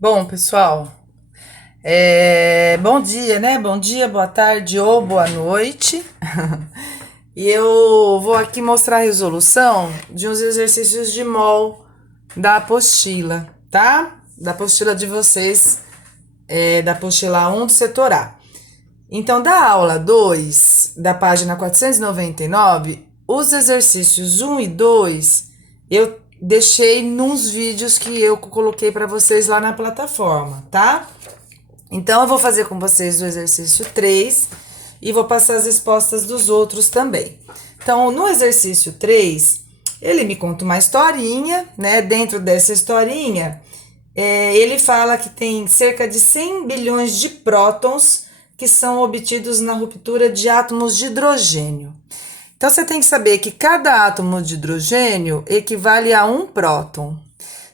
Bom, pessoal, bom dia, né? Bom dia, boa tarde ou boa noite. E eu vou aqui mostrar a resolução de uns exercícios de mol da apostila, tá? Da apostila de vocês, da apostila 1 do setor A. Então, da aula 2, da página 499, os exercícios 1 e 2 eu deixei nos vídeos que eu coloquei para vocês lá na plataforma, tá? Então, eu vou fazer com vocês o exercício 3 e vou passar as respostas dos outros também. Então, no exercício 3, ele me conta uma historinha, né? Dentro dessa historinha, ele fala que tem cerca de 100 bilhões de prótons que são obtidos na ruptura de átomos de hidrogênio. Então, você tem que saber que cada átomo de hidrogênio equivale a um próton.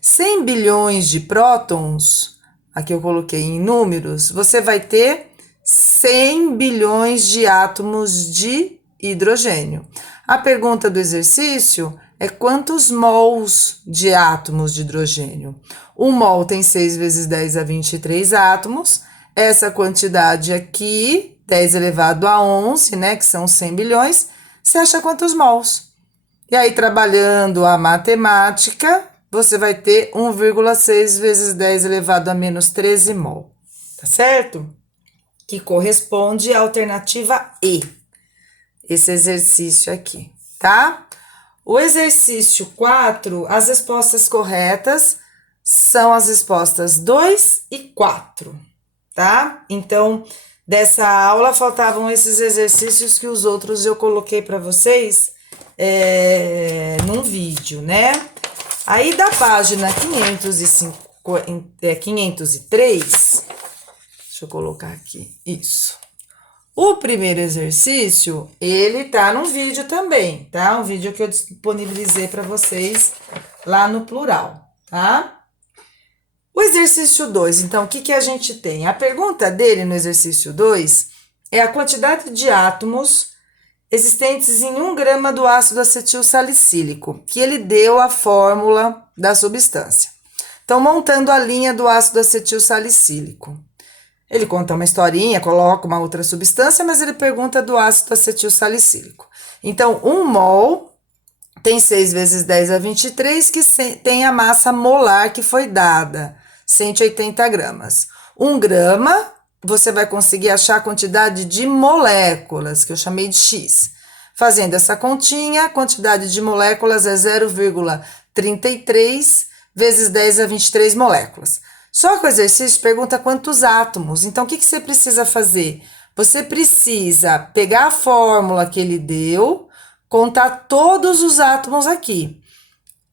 100 bilhões de prótons, aqui eu coloquei em números, você vai ter 100 bilhões de átomos de hidrogênio. A pergunta do exercício é quantos mols de átomos de hidrogênio? Um mol tem 6 vezes 10 a 23 átomos. Essa quantidade aqui, 10 elevado a 11, né, que são 100 bilhões, você acha quantos mols? E aí, trabalhando a matemática, você vai ter 1,6 vezes 10 elevado a menos 13 mol, tá certo? Que corresponde à alternativa E, esse exercício aqui, tá? O exercício 4, as respostas corretas são as respostas 2 e 4, tá? Então, dessa aula faltavam esses exercícios que os outros eu coloquei para vocês num vídeo, né? Aí da página 503, deixa eu colocar aqui, isso. O primeiro exercício, ele tá num vídeo também, tá? Um vídeo que eu disponibilizei para vocês lá no plural, tá? O exercício 2, então, o que que a gente tem? A pergunta dele no exercício 2 é a quantidade de átomos existentes em 1 grama do ácido acetil salicílico, que ele deu a fórmula da substância. Então, montando a linha do ácido acetil salicílico. Ele conta uma historinha, coloca uma outra substância, mas ele pergunta do ácido acetil salicílico. Então, 1 mol tem 6 vezes 10 a 23, que tem a massa molar que foi dada, 180 gramas. 1 grama, você vai conseguir achar a quantidade de moléculas, que eu chamei de X. Fazendo essa continha, a quantidade de moléculas é 0,33 vezes 10 a 23 moléculas. Só que o exercício pergunta quantos átomos. Então, o que você precisa fazer? Você precisa pegar a fórmula que ele deu, contar todos os átomos aqui.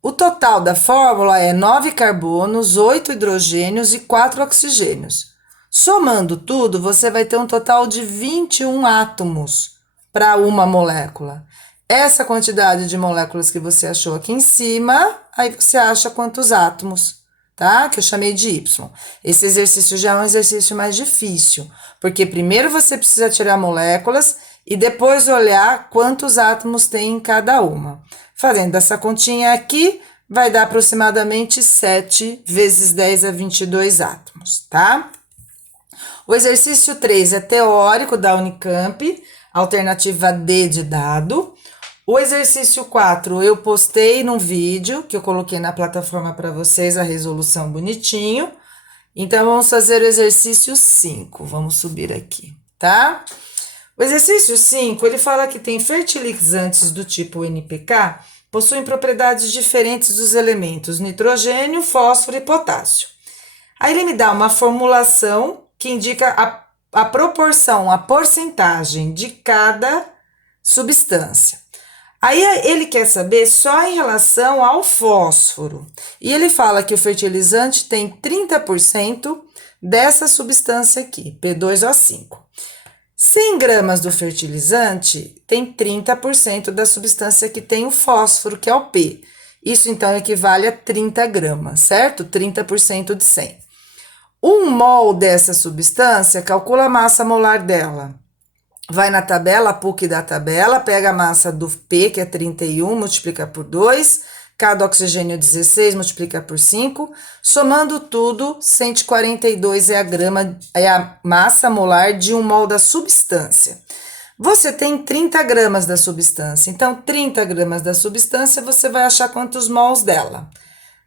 O total da fórmula é 9 carbonos, 8 hidrogênios e 4 oxigênios. Somando tudo, você vai ter um total de 21 átomos para uma molécula. Essa quantidade de moléculas que você achou aqui em cima, aí você acha quantos átomos, tá? Que eu chamei de Y. Esse exercício já é um exercício mais difícil, porque primeiro você precisa tirar moléculas e depois olhar quantos átomos tem em cada uma. Fazendo essa continha aqui, vai dar aproximadamente 7 vezes 10 a 22 átomos, tá? O exercício 3 é teórico da Unicamp, alternativa D de dado. O exercício 4 eu postei num vídeo que eu coloquei na plataforma para vocês, a resolução bonitinho. Então, vamos fazer o exercício 5. Vamos subir aqui, tá? O exercício 5, ele fala que tem fertilizantes do tipo NPK, possuem propriedades diferentes dos elementos nitrogênio, fósforo e potássio. Aí ele me dá uma formulação que indica a proporção, a porcentagem de cada substância. Aí ele quer saber só em relação ao fósforo. E ele fala que o fertilizante tem 30% dessa substância aqui, P2O5. 100 gramas do fertilizante tem 30% da substância que tem o fósforo, que é o P. Isso, então, equivale a 30 gramas, certo? 30% de 100. 1 mol dessa substância, calcula a massa molar dela. Vai na tabela, a PUC da tabela, pega a massa do P, que é 31, multiplica por 2, Cada oxigênio 16, multiplica por 5. Somando tudo, 142 é a massa molar de 1 mol da substância. Você tem 30 gramas da substância. Então, 30 gramas da substância, você vai achar quantos mols dela?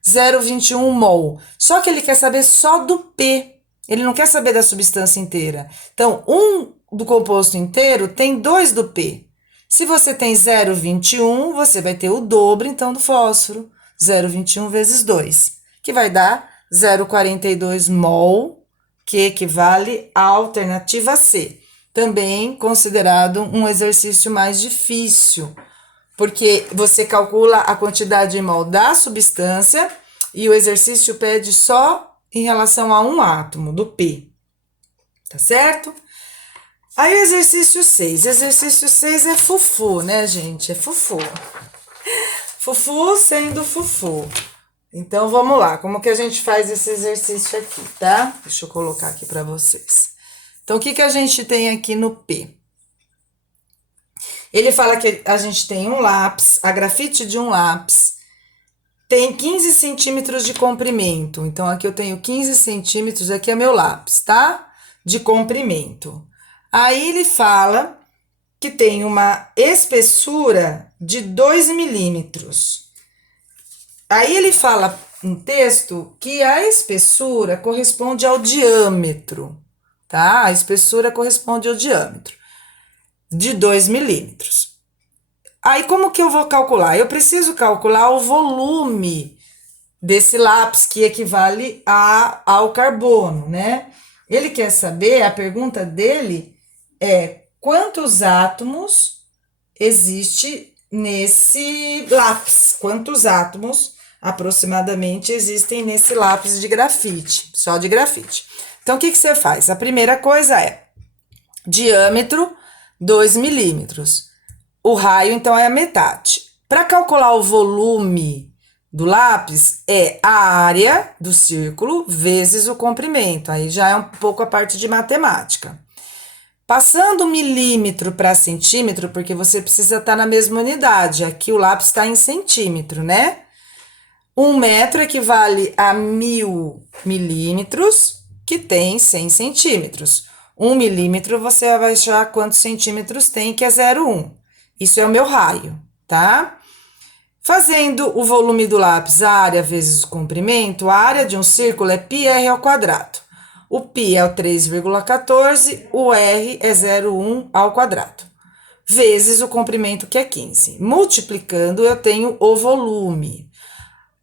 0,21 mol. Só que ele quer saber só do P. Ele não quer saber da substância inteira. Então, 1 do composto inteiro tem 2 do P. Se você tem 0,21, você vai ter o dobro, então, do fósforo. 0,21 vezes 2, que vai dar 0,42 mol, que equivale à alternativa C. Também considerado um exercício mais difícil, porque você calcula a quantidade em mol da substância e o exercício pede só em relação a um átomo, do P. Tá certo? Aí o exercício 6. Exercício 6 é fufu, né, gente? É fufu. Fufu sendo fufu. Então, vamos lá. Como que a gente faz esse exercício aqui, tá? Deixa eu colocar aqui para vocês. Então, o que que a gente tem aqui no P? Ele fala que a gente tem um lápis, a grafite de um lápis tem 15 centímetros de comprimento. Então, aqui eu tenho 15 centímetros, aqui é meu lápis, tá? De comprimento. Aí ele fala que tem uma espessura de 2 milímetros. Aí ele fala no texto que a espessura corresponde ao diâmetro, tá? A espessura corresponde ao diâmetro de 2 milímetros. Aí como que eu vou calcular? Eu preciso calcular o volume desse lápis, que equivale ao carbono, né? Ele quer saber, a pergunta dele é quantos átomos existe nesse lápis? Quantos átomos aproximadamente existem nesse lápis de grafite, só de grafite? Então, o que que você faz? A primeira coisa é diâmetro 2 milímetros. O raio, então, é a metade. Para calcular o volume do lápis, é a área do círculo vezes o comprimento. Aí já é um pouco a parte de matemática. Passando milímetro para centímetro, porque você precisa estar na mesma unidade. Aqui o lápis está em centímetro, né? 1 metro equivale a 1000 milímetros, que tem 100 centímetros. 1 milímetro você vai achar quantos centímetros tem, que é 0,1. Isso é o meu raio, tá? Fazendo o volume do lápis, a área vezes o comprimento, a área de um círculo é πr ao quadrado. O π é o 3,14, o r é 0,1 ao quadrado, vezes o comprimento, que é 15. Multiplicando, eu tenho o volume.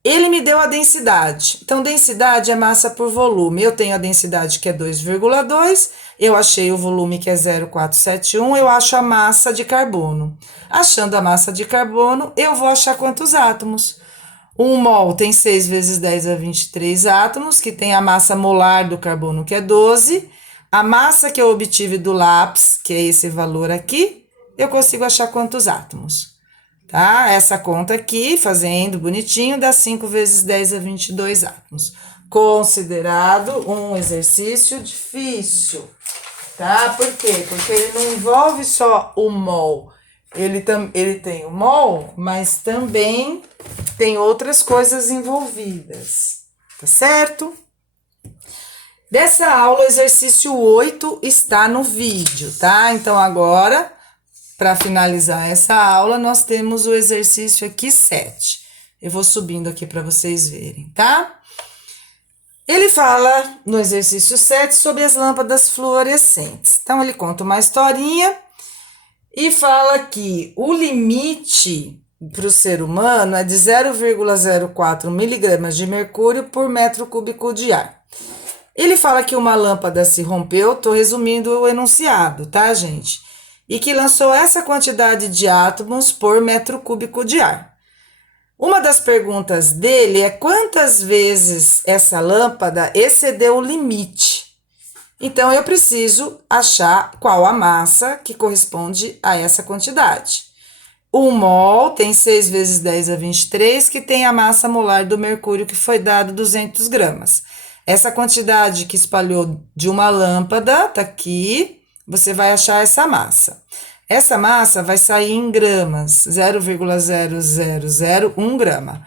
Ele me deu a densidade. Então, densidade é massa por volume. Eu tenho a densidade, que é 2,2. Eu achei o volume, que é 0,471. Eu acho a massa de carbono. Achando a massa de carbono, eu vou achar quantos átomos. 1 mol tem 6 vezes 10 a 23 átomos, que tem a massa molar do carbono, que é 12. A massa que eu obtive do lápis, que é esse valor aqui, eu consigo achar quantos átomos. Tá? Essa conta aqui, fazendo bonitinho, dá 5 vezes 10 a 22 átomos. Considerado um exercício difícil, tá? Por quê? Porque ele não envolve só o mol. Ele tem o mol, mas também tem outras coisas envolvidas, tá certo? Dessa aula, o exercício 8 está no vídeo, tá? Então, agora, para finalizar essa aula, nós temos o exercício aqui 7. Eu vou subindo aqui para vocês verem, tá? Ele fala no exercício 7 sobre as lâmpadas fluorescentes. Então, ele conta uma historinha e fala que o limite para o ser humano é de 0,04 miligramas de mercúrio por metro cúbico de ar. Ele fala que uma lâmpada se rompeu, tô resumindo o enunciado, tá, gente? E que lançou essa quantidade de átomos por metro cúbico de ar. Uma das perguntas dele é quantas vezes essa lâmpada excedeu o limite. Então, eu preciso achar qual a massa que corresponde a essa quantidade. 1 mol tem 6 vezes 10 a 23, que tem a massa molar do mercúrio, que foi dado 200 gramas. Essa quantidade que espalhou de uma lâmpada, tá aqui, você vai achar essa massa. Essa massa vai sair em gramas, 0,0001 grama.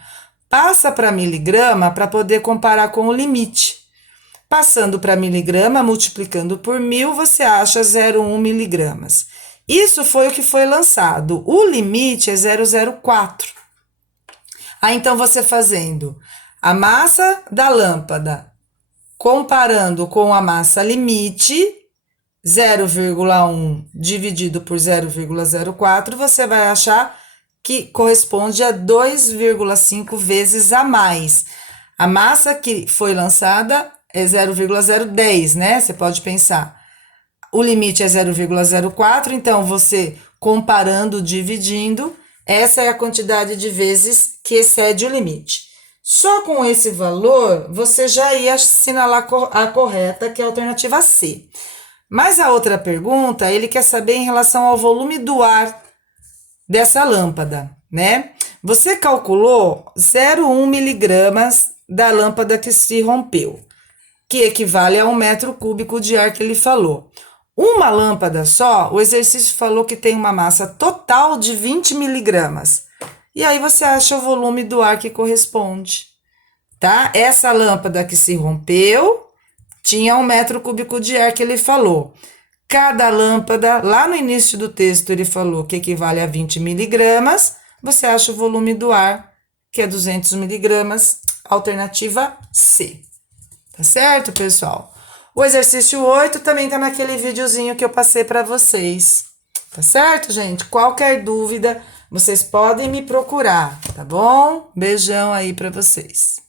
Passa para miligrama para poder comparar com o limite. Passando para miligrama, multiplicando por 1000, você acha 0,1 miligramas. Isso foi o que foi lançado. O limite é 0,04. Aí, então, você fazendo a massa da lâmpada, comparando com a massa limite, 0,1 dividido por 0,04, você vai achar que corresponde a 2,5 vezes a mais. A massa que foi lançada é 0,010, né? Você pode pensar. O limite é 0,04, então você comparando, dividindo, essa é a quantidade de vezes que excede o limite. Só com esse valor, você já ia assinalar a correta, que é a alternativa C. Mas a outra pergunta, ele quer saber em relação ao volume do ar dessa lâmpada, né? Você calculou 0,1 miligramas da lâmpada que se rompeu, que equivale a 1 metro cúbico de ar que ele falou. Uma lâmpada só, o exercício falou que tem uma massa total de 20 miligramas. E aí você acha o volume do ar que corresponde, tá? Essa lâmpada que se rompeu tinha 1 metro cúbico de ar que ele falou. Cada lâmpada, lá no início do texto, ele falou que equivale a 20 miligramas. Você acha o volume do ar, que é 200 miligramas, alternativa C. Tá certo, pessoal? O exercício 8 também tá naquele videozinho que eu passei para vocês. Tá certo, gente? Qualquer dúvida, vocês podem me procurar, tá bom? Beijão aí para vocês.